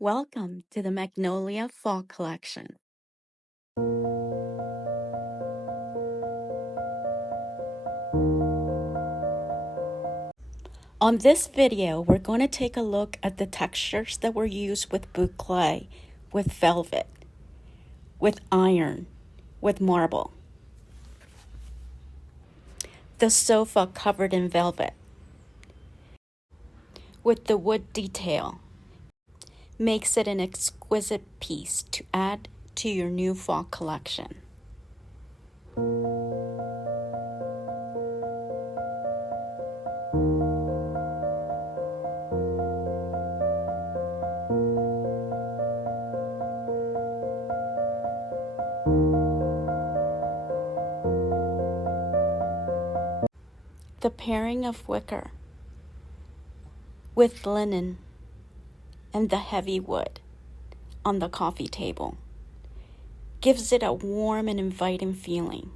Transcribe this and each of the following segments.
Welcome to the Magnolia Fall Collection. On this video, we're going to take a look at the textures that were used with boucle, with velvet, with iron, with marble. The sofa covered in velvet, with the wood detail, makes it an exquisite piece to add to your new fall collection. The pairing of wicker with linen and the heavy wood on the coffee table gives it a warm and inviting feeling.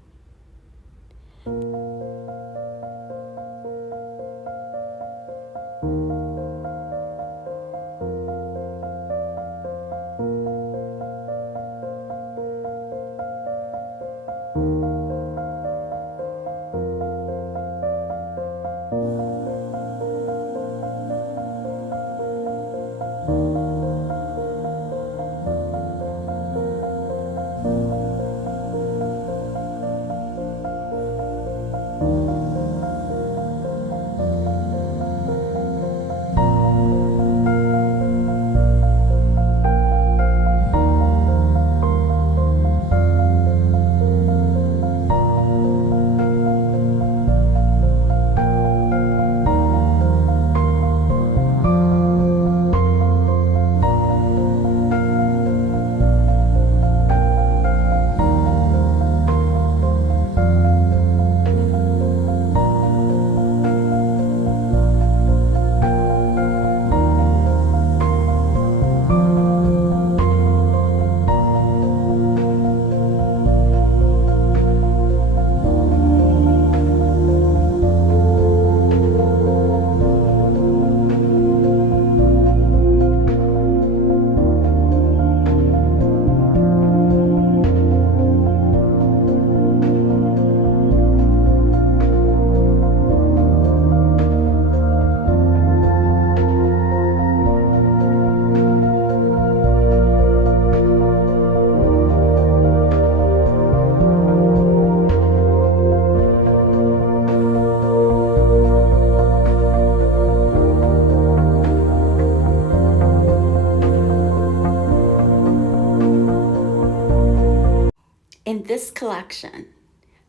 In this collection,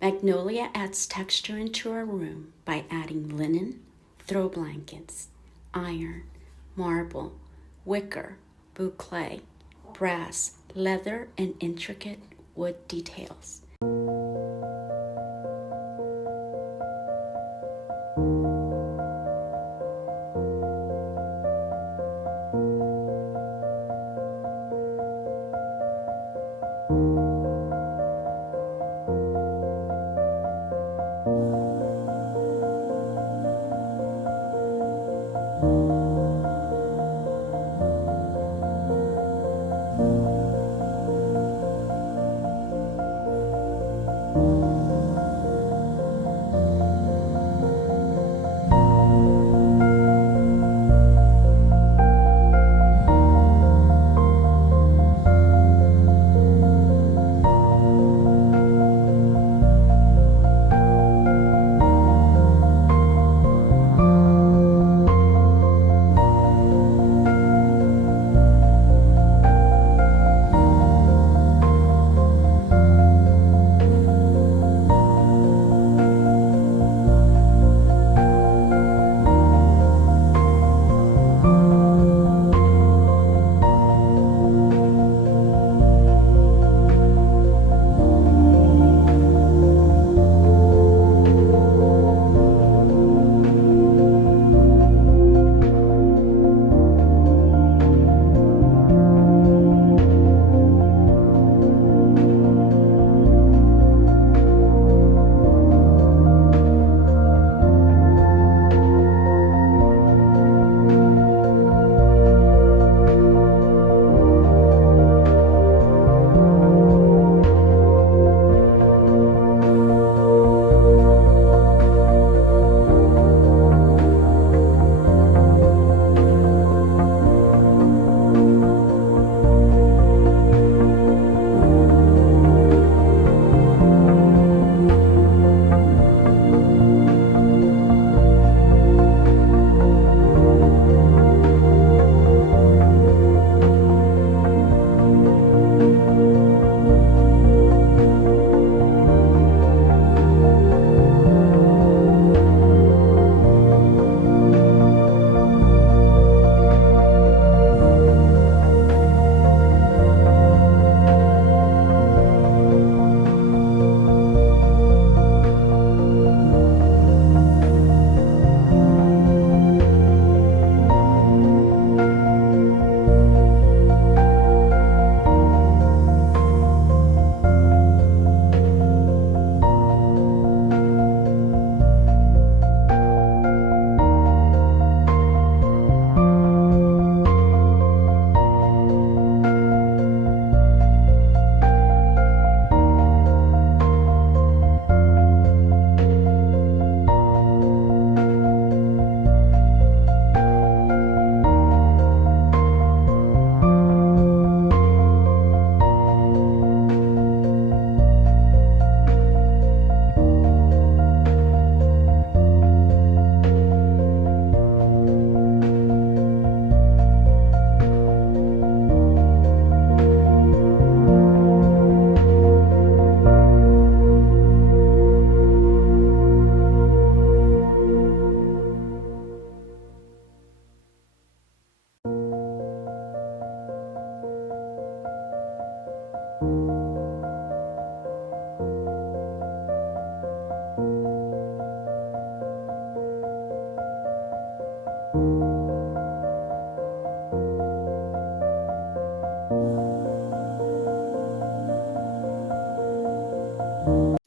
Magnolia adds texture into our room by adding linen, throw blankets, iron, marble, wicker, boucle, brass, leather, and intricate wood details.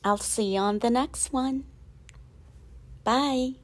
I'll see you on the next one. Bye.